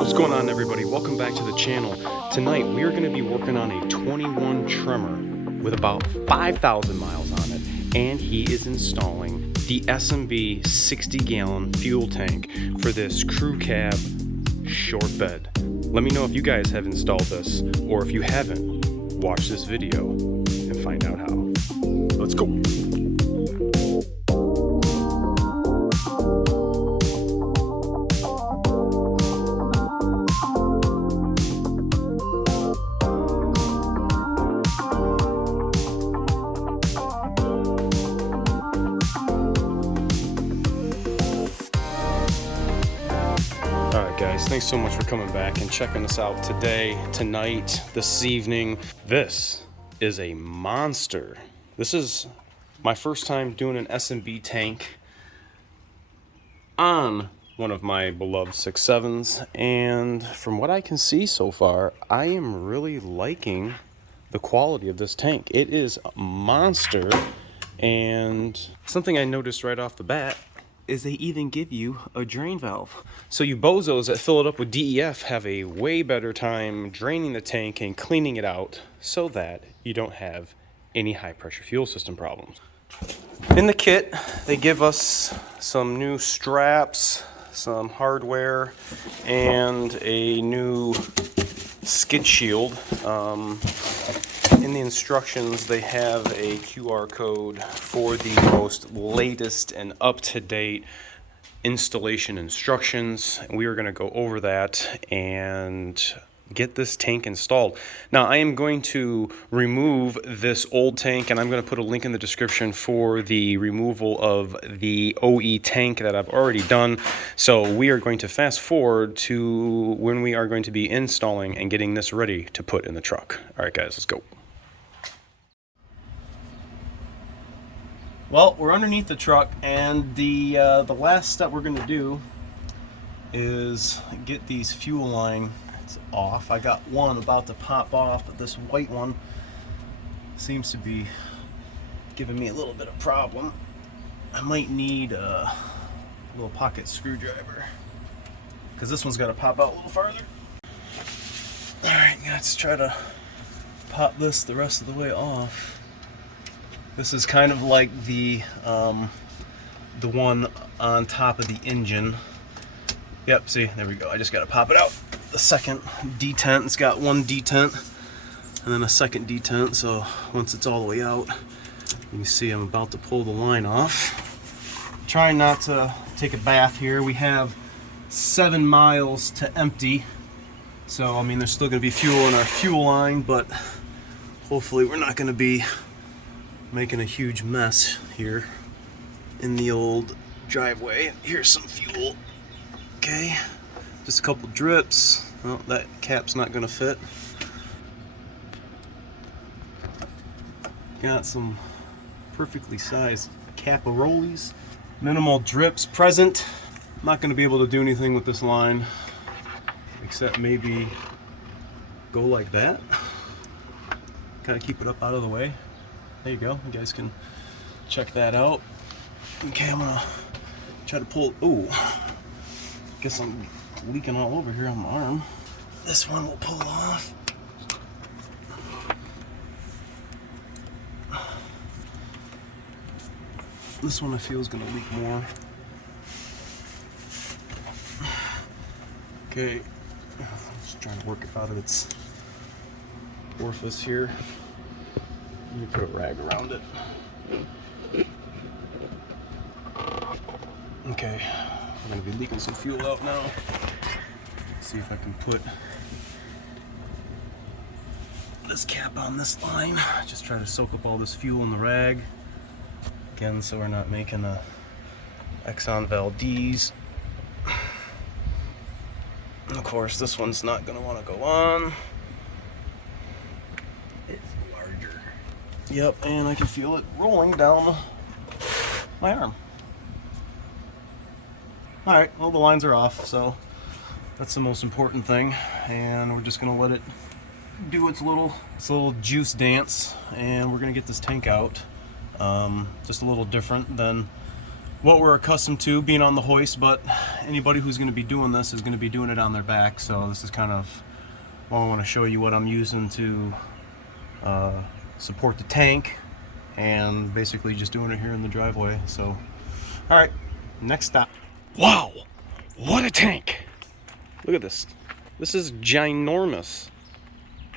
What's going on, everybody? Welcome back to the channel. Tonight we are going to be working on a 21 Tremor with about 5,000 miles on it, and he is installing the S&B 60-gallon fuel tank for this crew cab short bed. Let me know if you guys have installed this, or if you haven't, watch this video and find out how. Let's go. Guys, thanks so much for coming back and checking us out today, tonight, this evening. This is a monster. This is my first time doing an S&B tank on one of my beloved 6.7s, and from what I can see so far, I am really liking the quality of this tank. It is a monster, and something I noticed right off the bat is they even give you a drain valve. So you bozos that fill it up with DEF have a way better time draining the tank and cleaning it out so that you don't have any high pressure fuel system problems. In the kit, they give us some new straps, some hardware, and a new skid shield. In the instructions, they have a QR code for the most latest and up-to-date installation instructions. We are going to go over that and get this tank installed. Now, I am going to remove this old tank, and I'm going to put a link in the description for the removal of the OE tank that I've already done. So we are going to fast forward to when we are going to be installing and getting this ready to put in the truck. All right, guys, let's go. Well, we're underneath the truck, and the last step we're going to do is get these fuel lines off. I got one about to pop off, but this white one seems to be giving me a little bit of problem. I might need a little pocket screwdriver because this one's got to pop out a little farther. All right, let's try to pop this the rest of the way off. This is kind of like the one on top of the engine. Yep, see, there we go. I just got to pop it out. The second detent, it's got one detent and then a second detent. So once it's all the way out, you can see I'm about to pull the line off. Trying not to take a bath here. We have 7 miles to empty. So, I mean, there's still going to be fuel in our fuel line, but hopefully we're not going to be making a huge mess here in the old driveway. Here's some fuel. Okay, just a couple drips. Well, that cap's not gonna fit. Got some perfectly sized caparolis. Minimal drips present. I'm not gonna be able to do anything with this line except maybe go like that. Kind of keep it up out of the way. There you go. You guys can check that out. Okay, I'm gonna try to pull. Ooh, guess I'm leaking all over here on my arm. This one will pull off. This one I feel is gonna leak more. Okay, just trying to work it out of its orifice here. Let me put a rag around it. Okay, I'm gonna be leaking some fuel out now. Let's see if I can put this cap on this line. Just try to soak up all this fuel in the rag. Again, so we're not making a Exxon Valdez. And of course, this one's not gonna wanna go on. Yep, and I can feel it rolling down my arm. Alright, well, the lines are off, so that's the most important thing. And we're just gonna let it do its little juice dance, and we're gonna get this tank out. Just a little different than what we're accustomed to being on the hoist, but anybody who's going to be doing this is going to be doing it on their back. So this is kind of, well, I want to show you what I'm using to support the tank, and basically just doing it here in the driveway. So, all right, next stop. Wow, what a tank! Look at this. This is ginormous.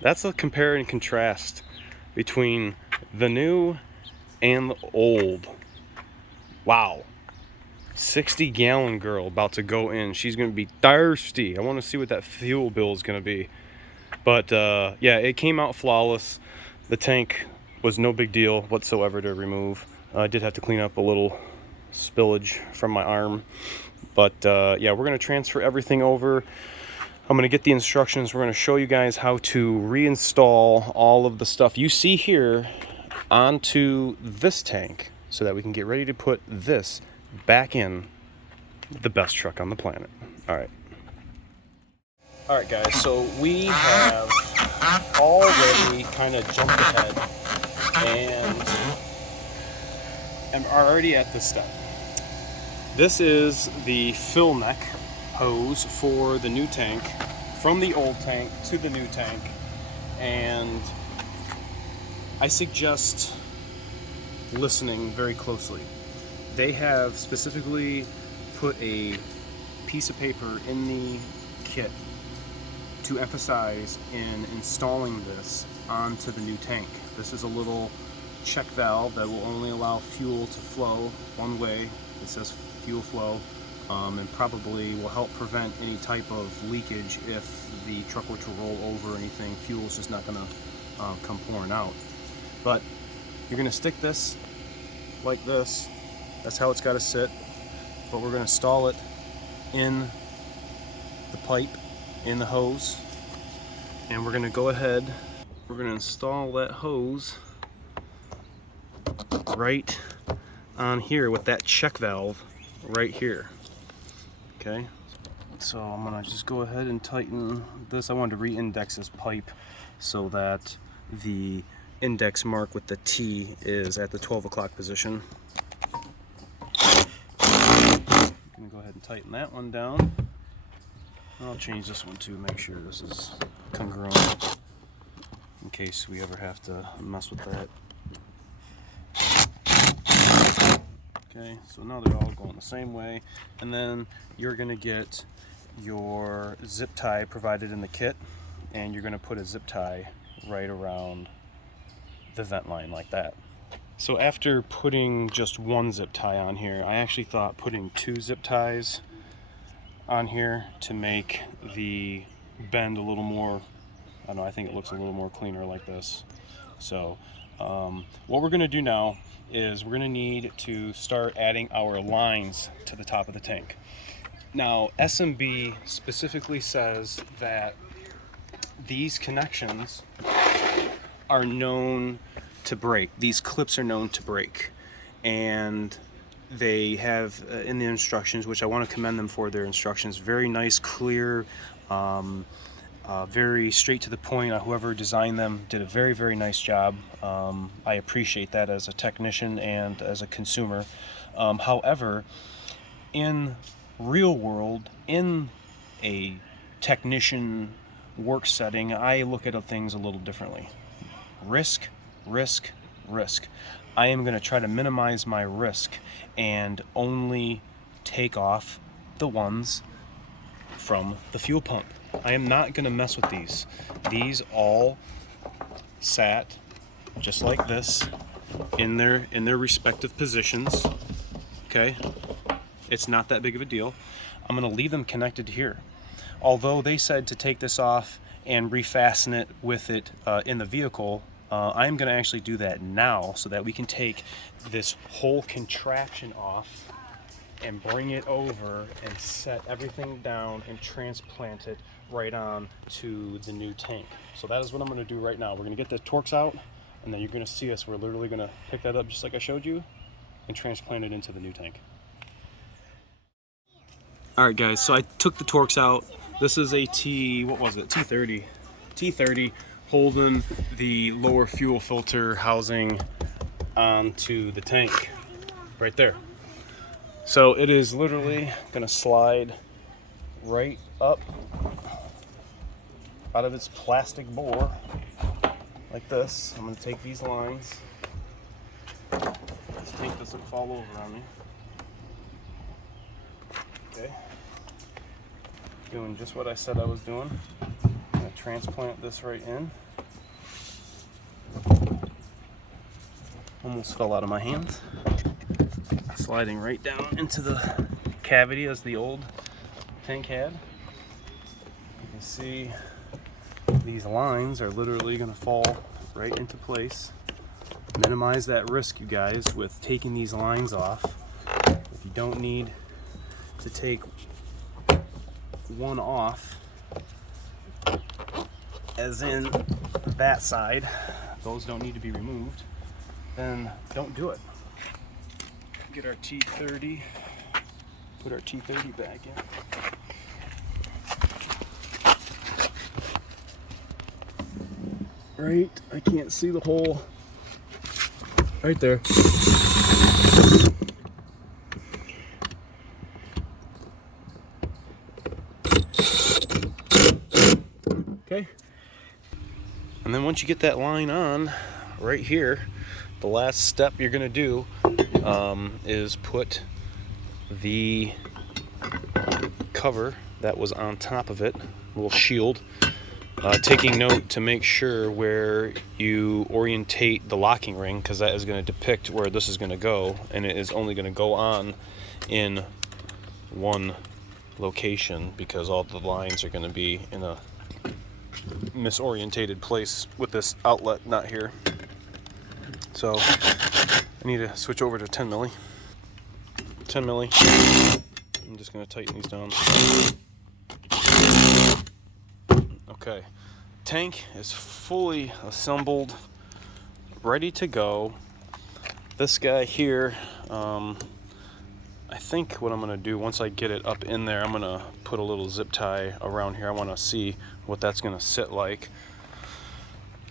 That's a compare and contrast between the new and the old. Wow. 60-gallon girl about to go in. She's going to be thirsty. I want to see what that fuel bill is going to be. But yeah, it came out flawless. The tank was no big deal whatsoever to remove. I did have to clean up a little spillage from my arm. But yeah, we're going to transfer everything over. I'm going to get the instructions. We're going to show you guys how to reinstall all of the stuff you see here onto this tank so that we can get ready to put this back in the best truck on the planet. All right guys, so we have already kind of jumped ahead and are already at this step. This is the fill neck hose for the new tank, from the old tank to the new tank, and I suggest listening very closely. They have specifically put a piece of paper in the kit to emphasize in installing this onto the new tank. This is a little check valve that will only allow fuel to flow one way. It says fuel flow, and probably will help prevent any type of leakage if the truck were to roll over or anything. Fuel's just not gonna come pouring out. But you're gonna stick this like this. That's how it's got to sit. But we're gonna install it in the pipe, in the hose, and we're gonna go ahead, we're gonna install that hose right on here with that check valve right here. Okay, so I'm gonna just go ahead and tighten this. I wanted to re-index this pipe so that the index mark with the T is at the 12 o'clock position. I'm gonna go ahead and tighten that one down. I'll change this one too, make sure this is congruent in case we ever have to mess with that. Okay, so now they're all going the same way, and then you're gonna get your zip tie provided in the kit, and you're gonna put a zip tie right around the vent line like that. So after putting just one zip tie on here, I actually thought putting two zip ties on here to make the bend a little more, I don't know, I think it looks a little more cleaner like this. So what we're gonna do now is we're gonna need to start adding our lines to the top of the tank. Now, SMB specifically says that these connections are known to break. These clips are known to break, and they have in the instructions, which I want to commend them for their instructions, very nice, clear, very straight to the point. Whoever designed them did a very, very nice job. I appreciate that as a technician and as a consumer. However, in real world, in a technician work setting, I look at things a little differently. Risk, risk, risk. I am going to try to minimize my risk and only take off the ones from the fuel pump. I am not going to mess with these. These all sat just like this in their respective positions. Okay, it's not that big of a deal. I'm going to leave them connected here. Although they said to take this off and refasten it with it in the vehicle, I'm going to actually do that now so that we can take this whole contraption off and bring it over and set everything down and transplant it right on to the new tank. So that is what I'm going to do right now. We're going to get the Torx out, and then you're going to see us. We're literally going to pick that up just like I showed you and transplant it into the new tank. Alright guys, so I took the Torx out. This is a T30 holding the lower fuel filter housing onto the tank right there. So it is literally going to slide right up out of its plastic bore like this. I'm going to take these lines. This tank doesn't fall over on me. Okay. Doing just what I said I was doing. I'm going to transplant this right in. Almost fell out of my hands. Sliding right down into the cavity as the old tank had. You can see these lines are literally going to fall right into place. Minimize that risk, you guys, with taking these lines off. If you don't need to take one off, as in that side, those don't need to be removed, then don't do it. Get our T30, put our T30 back in. Right, I can't see the hole. Right there. Okay. And then once you get that line on, right here, the last step you're gonna do is put the cover that was on top of it, a little shield, taking note to make sure where you orientate the locking ring, because that is going to depict where this is going to go, and it is only going to go on in one location because all the lines are going to be in a misorientated place with this outlet not here. So I need to switch over to 10 milli. 10 milli. I'm just going to tighten these down. Okay, tank is fully assembled, ready to go. This guy here, I think what I'm going to do once I get it up in there, I'm going to put a little zip tie around here. I want to see what that's going to sit like.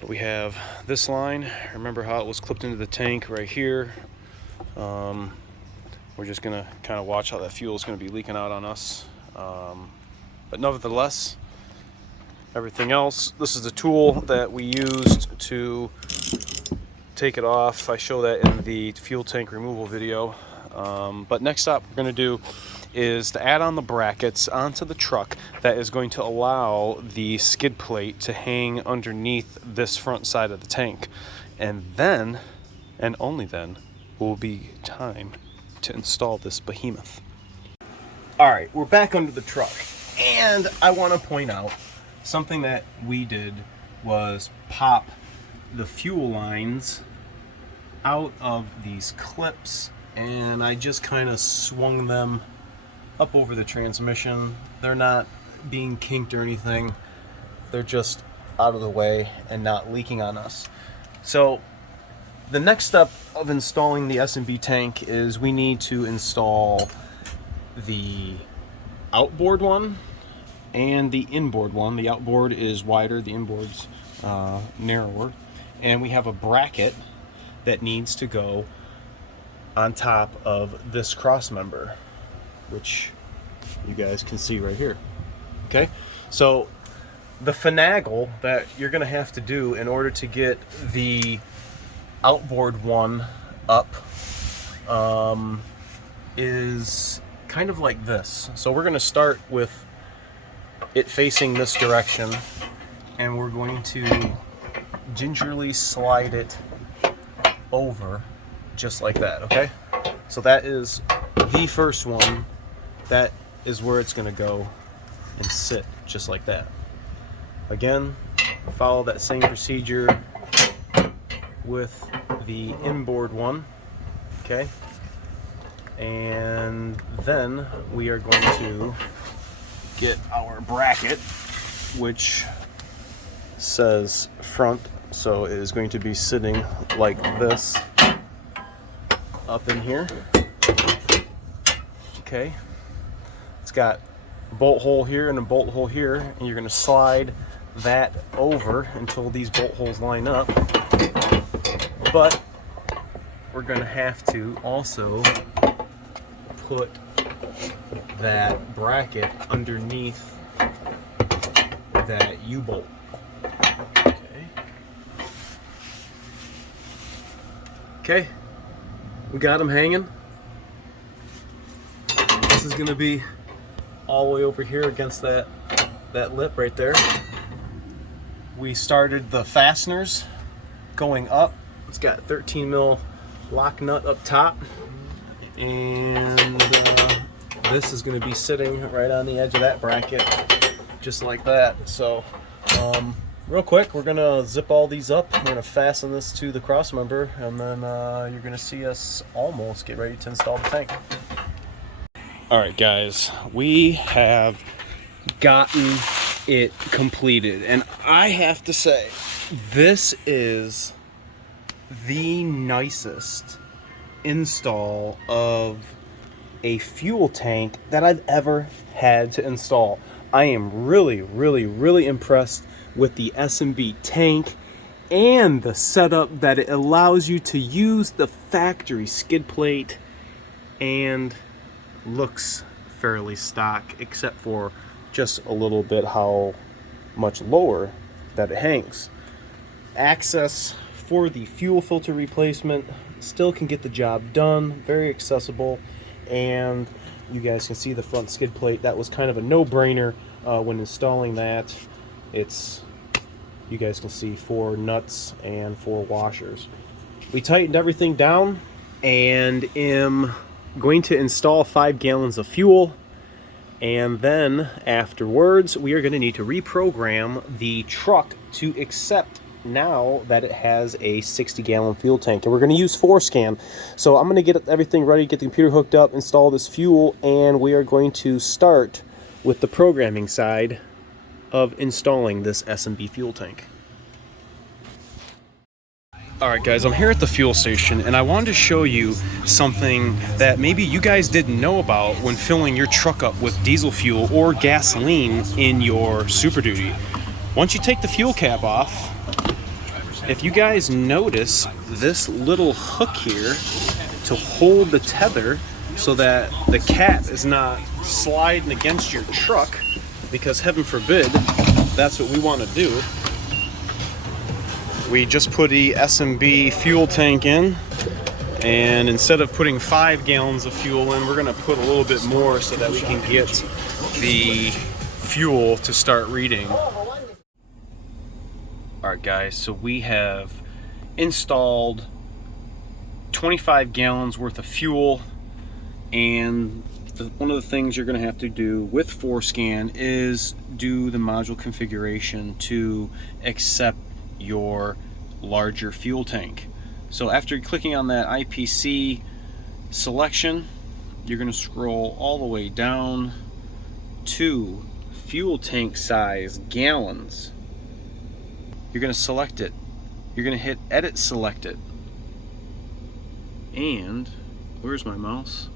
But we have this line. Remember how it was clipped into the tank right here. We're just going to kind of watch how that fuel is going to be leaking out on us. But nevertheless, everything else, this is the tool that we used to take it off. I show that in the fuel tank removal video. But next up we're going to do is to add on the brackets onto the truck that is going to allow the skid plate to hang underneath this front side of the tank. And then, and only then, will be time to install this behemoth. Alright, we're back under the truck. And I want to point out something that we did was pop the fuel lines out of these clips, and I just kind of swung them up over the transmission. They're not being kinked or anything. They're just out of the way and not leaking on us. So the next step of installing the S&B tank is we need to install the outboard one and the inboard one. The outboard is wider, the inboard's narrower, and we have a bracket that needs to go on top of this cross member, which you guys can see right here. Okay, so the finagle that you're gonna have to do in order to get the outboard one up is kind of like this. So we're gonna start with it facing this direction, and we're going to gingerly slide it over just like that. Okay, so that is the first one. That is where it's going to go and sit just like that. Again, follow that same procedure with the inboard one. Okay, and then we are going to get our bracket, which says front, so it is going to be sitting like this up in here. Okay, it's got a bolt hole here and a bolt hole here, and you're going to slide that over until these bolt holes line up. But we're going to have to also put that bracket underneath that U-bolt. Okay, we got them hanging. This is gonna be all the way over here against that lip right there. We started the fasteners going up. It's got 13 mil lock nut up top, and this is going to be sitting right on the edge of that bracket, just like that. So real quick, we're going to zip all these up. We're going to fasten this to the cross member, and then you're going to see us almost get ready to install the tank. All right, guys, we have gotten it completed, and I have to say, this is the nicest install of a fuel tank that I've ever had to install. I am really impressed with the S&B tank and the setup that it allows you to use the factory skid plate, and looks fairly stock except for just a little bit how much lower that it hangs. Access for the fuel filter replacement still can get the job done, very accessible, and you guys can see the front skid plate. That was kind of a no-brainer when installing that. It's, you guys can see 4 nuts and 4 washers. We tightened everything down and am going to install 5 gallons of fuel, and then afterwards we are going to need to reprogram the truck to accept now that it has a 60-gallon fuel tank, and we're going to use FORScan. So I'm going to get everything ready, get the computer hooked up, install this fuel, and we are going to start with the programming side of installing this S&B fuel tank. Alright guys, I'm here at the fuel station, and I wanted to show you something that maybe you guys didn't know about when filling your truck up with diesel fuel or gasoline in your Super Duty. Once you take the fuel cap off, if you guys notice this little hook here to hold the tether so that the cap is not sliding against your truck, because heaven forbid that's what we want to do. We just put the S&B fuel tank in, and instead of putting 5 gallons of fuel in, we're going to put a little bit more so that we can get the fuel to start reading. Alright guys, so we have installed 25 gallons worth of fuel, and one of the things you're going to have to do with FORScan is do the module configuration to accept your larger fuel tank. So after clicking on that IPC selection, you're going to scroll all the way down to fuel tank size gallons. You're going to select it. You're going to hit edit selected, and where's my mouse?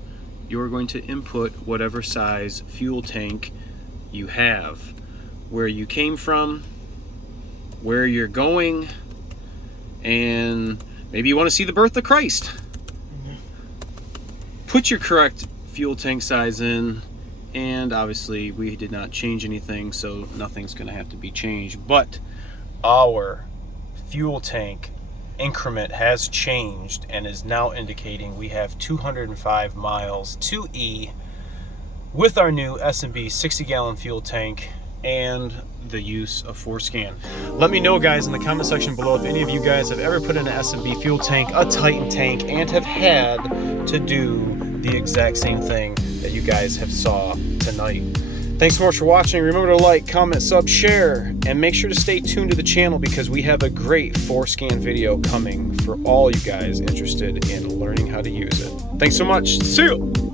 You're going to input whatever size fuel tank you have, where you came from, where you're going, and maybe you want to see the birth of Christ. Put your correct fuel tank size in, and obviously we did not change anything, so nothing's going to have to be changed, but our fuel tank increment has changed and is now indicating we have 205 miles to E with our new S&B 60-gallon fuel tank and the use of FORScan. Let me know guys in the comment section below if any of you guys have ever put in an S&B fuel tank, a Titan tank, and have had to do the exact same thing that you guys have saw tonight. Thanks so much for watching. Remember to like, comment, sub, share, and make sure to stay tuned to the channel because we have a great FORScan video coming for all you guys interested in learning how to use it. Thanks so much. See you!